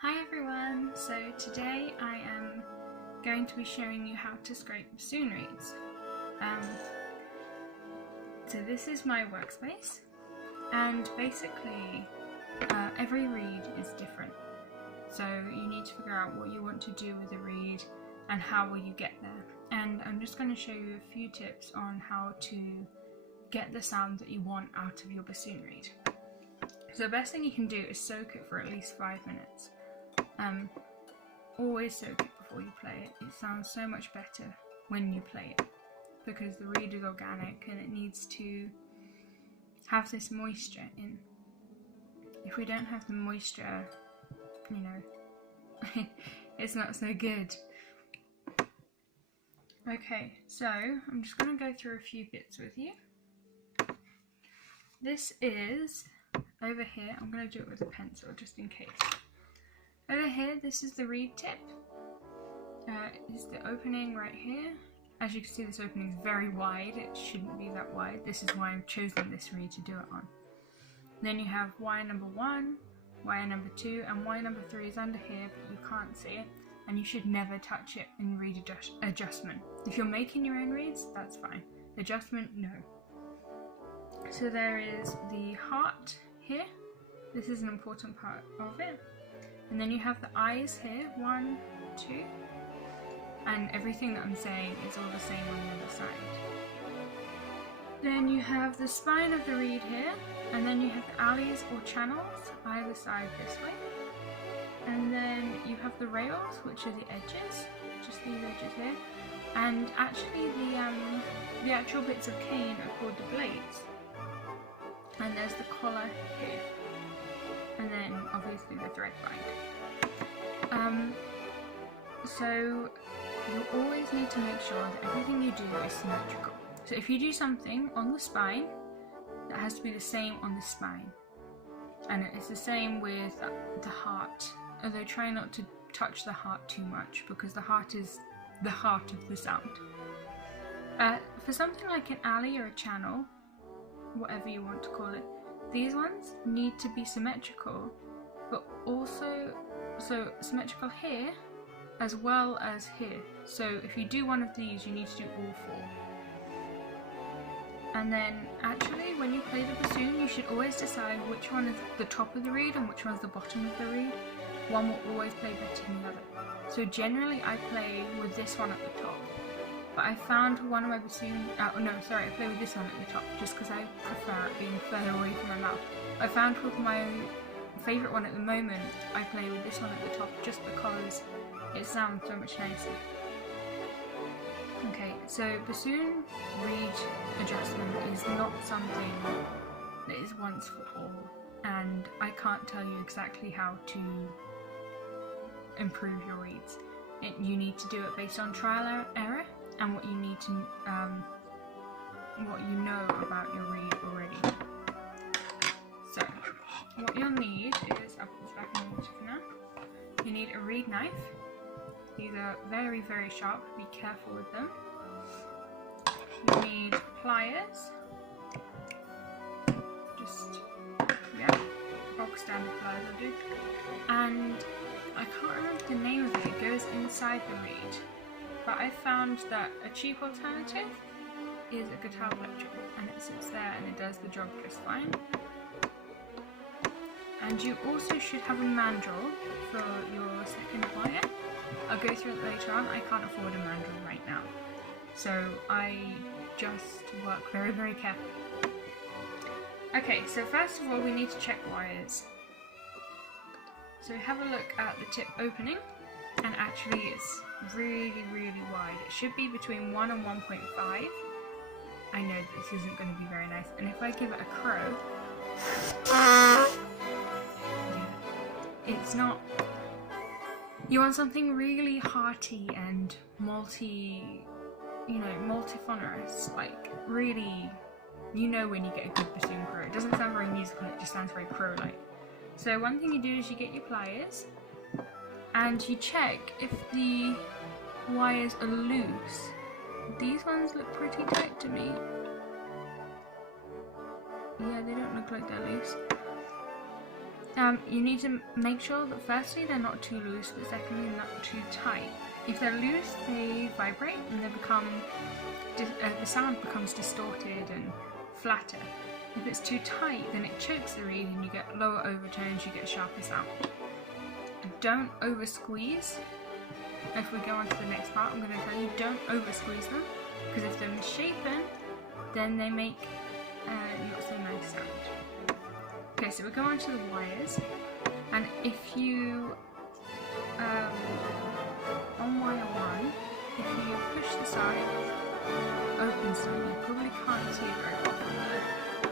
Hi everyone! So today I am going to be showing you how to scrape bassoon reeds. So this is my workspace, and basically every reed is different. So you need to figure out what you want to do with a reed and how will you get there. And I'm just going to show you a few tips on how to get the sound that you want out of your bassoon reed. So the best thing you can do is soak it for at least 5 minutes. Always soak it before you play it. It sounds so much better when you play it because the reed is organic and it needs to have this moisture in. If we don't have the moisture, you know, it's not so good. Okay, so I'm just going to go through a few bits with you. This is over here. I'm going to do it with a pencil just in case. Over here, this is the reed tip. Is the opening right here. As you can see, this opening is very wide. It shouldn't be that wide. This is why I've chosen this reed to do it on. Then you have wire number 1, wire number 2, and wire number 3 is under here, but you can't see it. And you should never touch it in reed adjustment. If you're making your own reeds, that's fine. Adjustment, no. So there is the heart here. This is an important part of it. And then you have the eyes here, 1, 2, and everything that I'm saying is all the same on the other side. Then you have the spine of the reed here, and then you have the alleys or channels either side this way. And then you have the rails, which are the edges, just these edges here. And actually the actual bits of cane are called the blades. And there's the collar here. And then obviously the thread bind. So you always need to make sure that everything you do is symmetrical. So if you do something on the spine, that has to be the same on the spine. And it's the same with the heart, although try not to touch the heart too much because the heart is the heart of the sound. For something like an alley or a channel, whatever you want to call it, these ones need to be symmetrical, but also symmetrical here as well as here. So if you do one of these, you need to do all 4. And then actually when you play the bassoon, you should always decide which one is the top of the reed and which one's the bottom of the reed. One will always play better than the other. So generally I play with this one at the top. But I found one of my bassoon, I play with this one at the top just because I prefer it being further away from my mouth. I found with my favourite one at the moment, I play with this one at the top just because it sounds so much nicer. Okay, so bassoon reed adjustment is not something that is once for all, and I can't tell you exactly how to improve your reeds. You need to do it based on trial and error and what you need to, what you know about your reed already. So, what you'll need is, I'll put this back in the water for now. You need a reed knife. These are very, very sharp. Be careful with them. You need pliers. Just, yeah, bog standard pliers will do. And I can't remember the name of it. It goes inside the reed. But I found that a cheap alternative is a guitar electrical, and it sits there and it does the job just fine. And you also should have a mandrel for your second wire. I'll go through it later on. I can't afford a mandrel right now, so I just work very, very carefully. Okay, so first of all we need to check wires. So have a look at the tip opening, and actually it's really, really wide. It should be between 1 and 1.5. I know this isn't going to be very nice, and if I give it a crow, it's not. You want something really hearty and multiphonous, like really, you know when you get a good bassoon crow. It doesn't sound very musical, it just sounds very crow-like. So one thing you do is you get your pliers and you check if the wires are loose. These ones look pretty tight to me. Yeah, they don't look like they're loose. you need to make sure that firstly they're not too loose, but secondly not too tight. If they're loose, they vibrate and they become, the sound becomes distorted and flatter. If it's too tight, then it chokes the reed and you get lower overtones, you get sharper sound. Don't over squeeze. If we go on to the next part, I'm going to tell you don't over squeeze them, because if they're misshapen, then they make not so nice sound. Okay, so we go on to the wires, and if you on wire 1, if you push the side, opens them. You probably can't see it very well from there.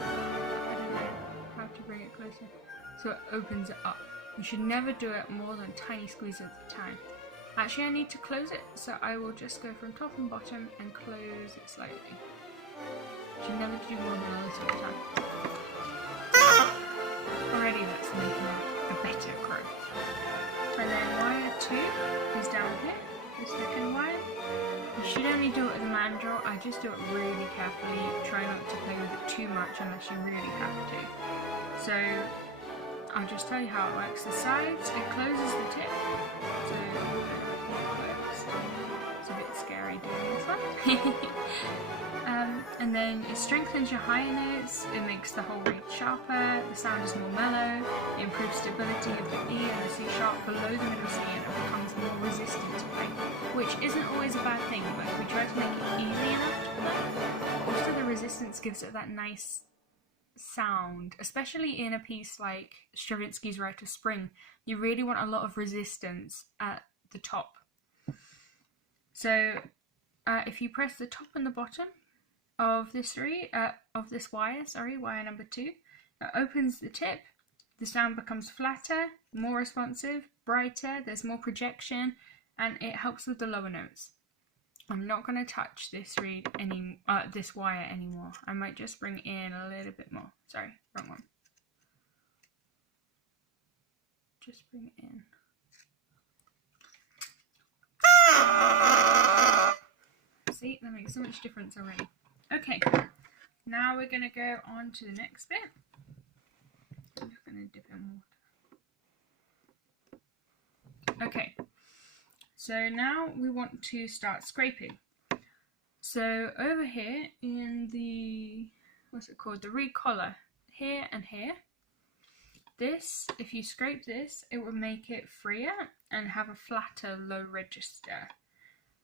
I don't know how to bring it closer. So it opens it up. You should never do it more than tiny squeezes at a time. Actually, I need to close it, so I will just go from top and bottom and close it slightly. You should never do more than a little at a time. Already that's making a better crow. And then wire 2 is down here, the second wire. You should only do it with a mandrel. I just do it really carefully. Try not to play with it too much unless you really have to. So I'll just tell you how it works. The sides, it closes the tip. So it works. It's a bit scary doing this one. And then it strengthens your higher notes, it makes the whole reed sharper, the sound is more mellow, it improves stability of the E and the C sharp below the middle C and it becomes more resistant to play, which isn't always a bad thing, but if we try to make it easy enough to play, also the resistance gives it that nice sound, especially in a piece like Stravinsky's Rite of Spring. You really want a lot of resistance at the top. So if you press the top and the bottom of this wire, wire number 2, it opens the tip, the sound becomes flatter, more responsive, brighter, there's more projection, and it helps with the lower notes. I'm not going to touch this this wire anymore. I might just bring in a little bit more. Sorry, wrong one. Just bring it in. See, that makes so much difference already. Okay, now we're going to go on to the next bit. I'm just going to dip in water. Okay, so now we want to start scraping. So over here in the, the reed collar, here and here, this, if you scrape this, it will make it freer and have a flatter low register,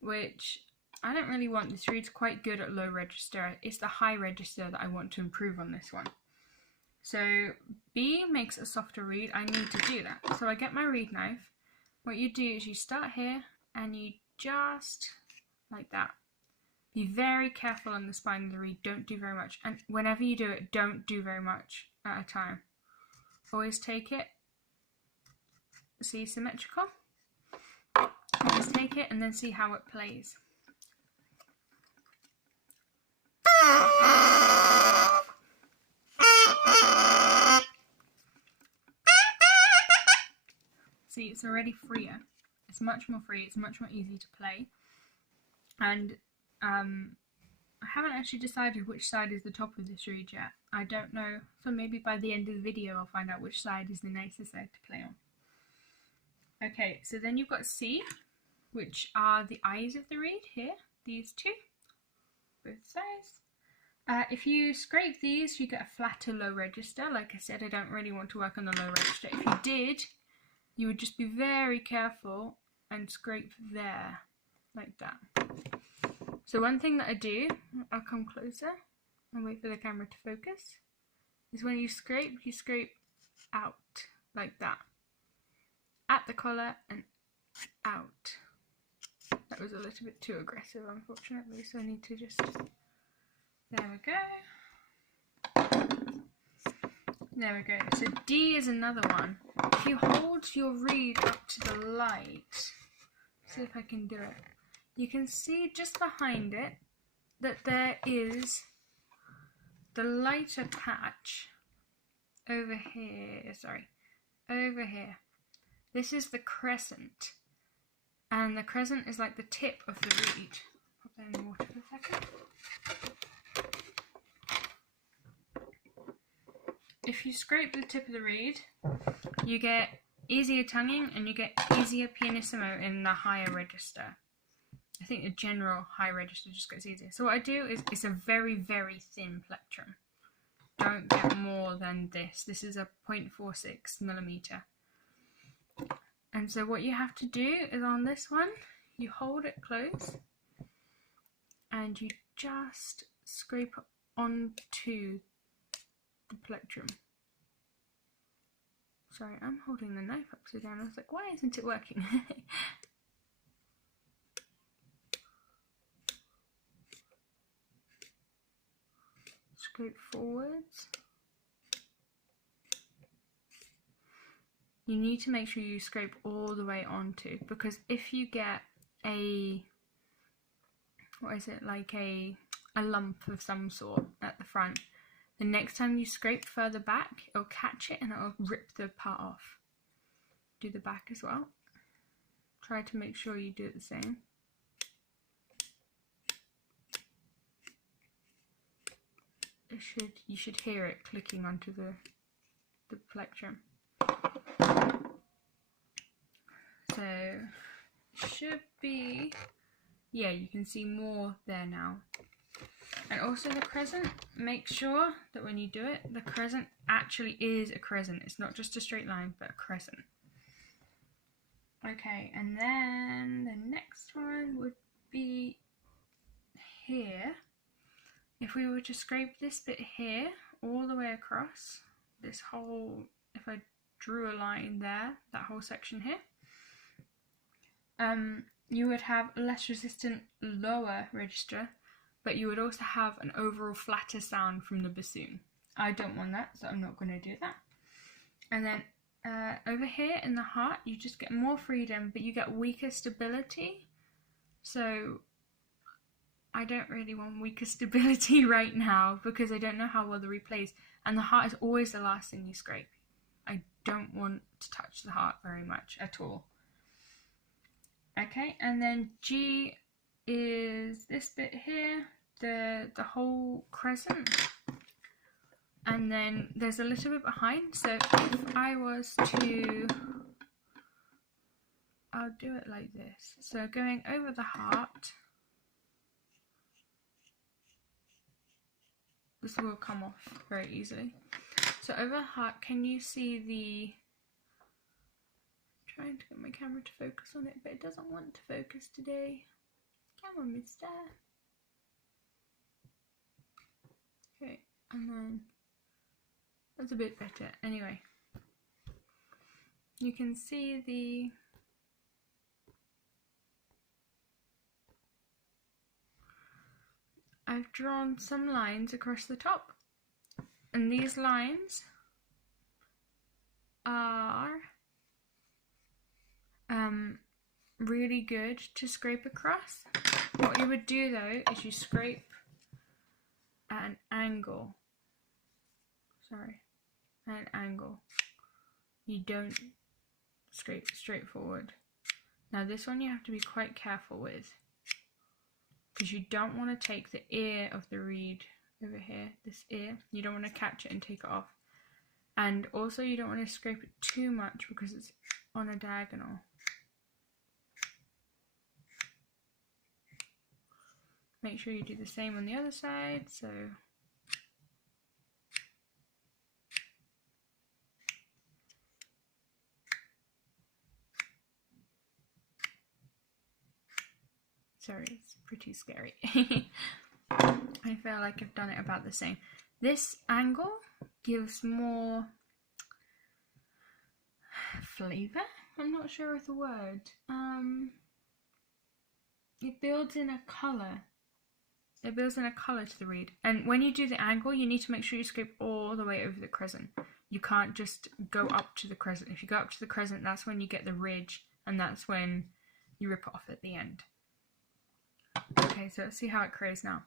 which I don't really want. This reed's quite good at low register. It's the high register that I want to improve on this one. So B makes a softer reed. I need to do that. So I get my reed knife. What you do is you start here and you just like that. Be very careful on the spine of the reed. Don't do very much. And whenever you do it, don't do very much at a time. Always take it. See, symmetrical. Always take it and then see how it plays. See, it's already freer. It's much more free. It's much more easy to play. And I haven't actually decided which side is the top of this reed yet. I don't know. So maybe by the end of the video I'll find out which side is the nicest side to play on. Okay, so then you've got C, which are the eyes of the reed here. These two, both sides. If you scrape these, you get a flatter low register. Like I said, I don't really want to work on the low register. If you did, you would just be very careful and scrape there, like that. So one thing that I do, I'll come closer and wait for the camera to focus, is when you scrape out, like that. At the collar and out. That was a little bit too aggressive, unfortunately, so I need to just... There we go. There we go. So D is another one. If you hold your reed up to the light, see if I can do it. You can see just behind it that there is the lighter patch over here. Over here. This is the crescent. And the crescent is like the tip of the reed. Pop that in the water for a second. if you scrape the tip of the reed, you get easier tonguing and you get easier pianissimo in the higher register. I think the general high register just gets easier. So what I do is, it's a very, very thin plectrum. Don't get more than this. This is a 0.46 millimeter. And so what you have to do is on this one, you hold it close and you just scrape onto the plectrum. Sorry, I'm holding the knife upside down. I was like, why isn't it working? Scrape forwards. You need to make sure you scrape all the way onto, because if you get a, what is it, like a lump of some sort at the front, the next time you scrape further back, it'll catch it and it'll rip the part off. Do the back as well. Try to make sure you do it the same. You should hear it clicking onto the plectrum. So should be, yeah, you can see more there now. And also the crescent, make sure that when you do it, the crescent actually is a crescent. It's not just a straight line, but a crescent. Okay, and then the next one would be here. If we were to scrape this bit here all the way across, this whole, if I drew a line there, that whole section here, you would have a less resistant lower register, but you would also have an overall flatter sound from the bassoon. I don't want that, so I'm not going to do that. And then over here in the heart, you just get more freedom, but you get weaker stability. So I don't really want weaker stability right now because I don't know how well the reed plays. And the heart is always the last thing you scrape. I don't want to touch the heart very much at all. Okay, and then G is this bit here, the whole crescent. And then there's a little bit behind, so if I was to, I'll do it like this. So going over the heart, this will come off very easily. So over the heart, can you see the, I'm trying to get my camera to focus on it, but it doesn't want to focus today. Come on, mister. Okay, and then that's a bit better. Anyway, you can see the I've drawn some lines across the top, and these lines are really good to scrape across. What you would do though is you scrape at an angle. Sorry, at an angle. You don't scrape straight forward. Now this one you have to be quite careful with, because you don't want to take the ear of the reed over here, this ear, you don't want to catch it and take it off. And also you don't want to scrape it too much because it's on a diagonal. Make sure you do the same on the other side, so sorry, it's pretty scary. I feel like I've done it about the same. This angle gives more flavour? I'm not sure of the word. It builds in a colour. It builds in a colour to the reed. And when you do the angle, you need to make sure you scrape all the way over the crescent. You can't just go up to the crescent. If you go up to the crescent, that's when you get the ridge, and that's when you rip it off at the end. Okay, so let's see how it crows now.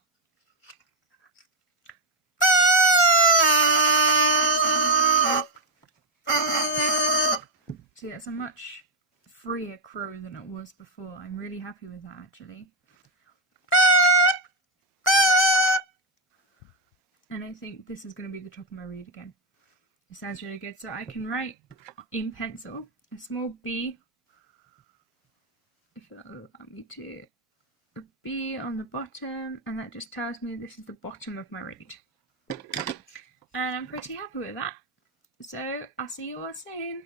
See, that's a much freer crow than it was before. I'm really happy with that, actually. And I think this is going to be the top of my reed again. It sounds really good. So I can write in pencil a small B, if it'll allow me to, a B on the bottom, and that just tells me this is the bottom of my reed. And I'm pretty happy with that. So I'll see you all soon.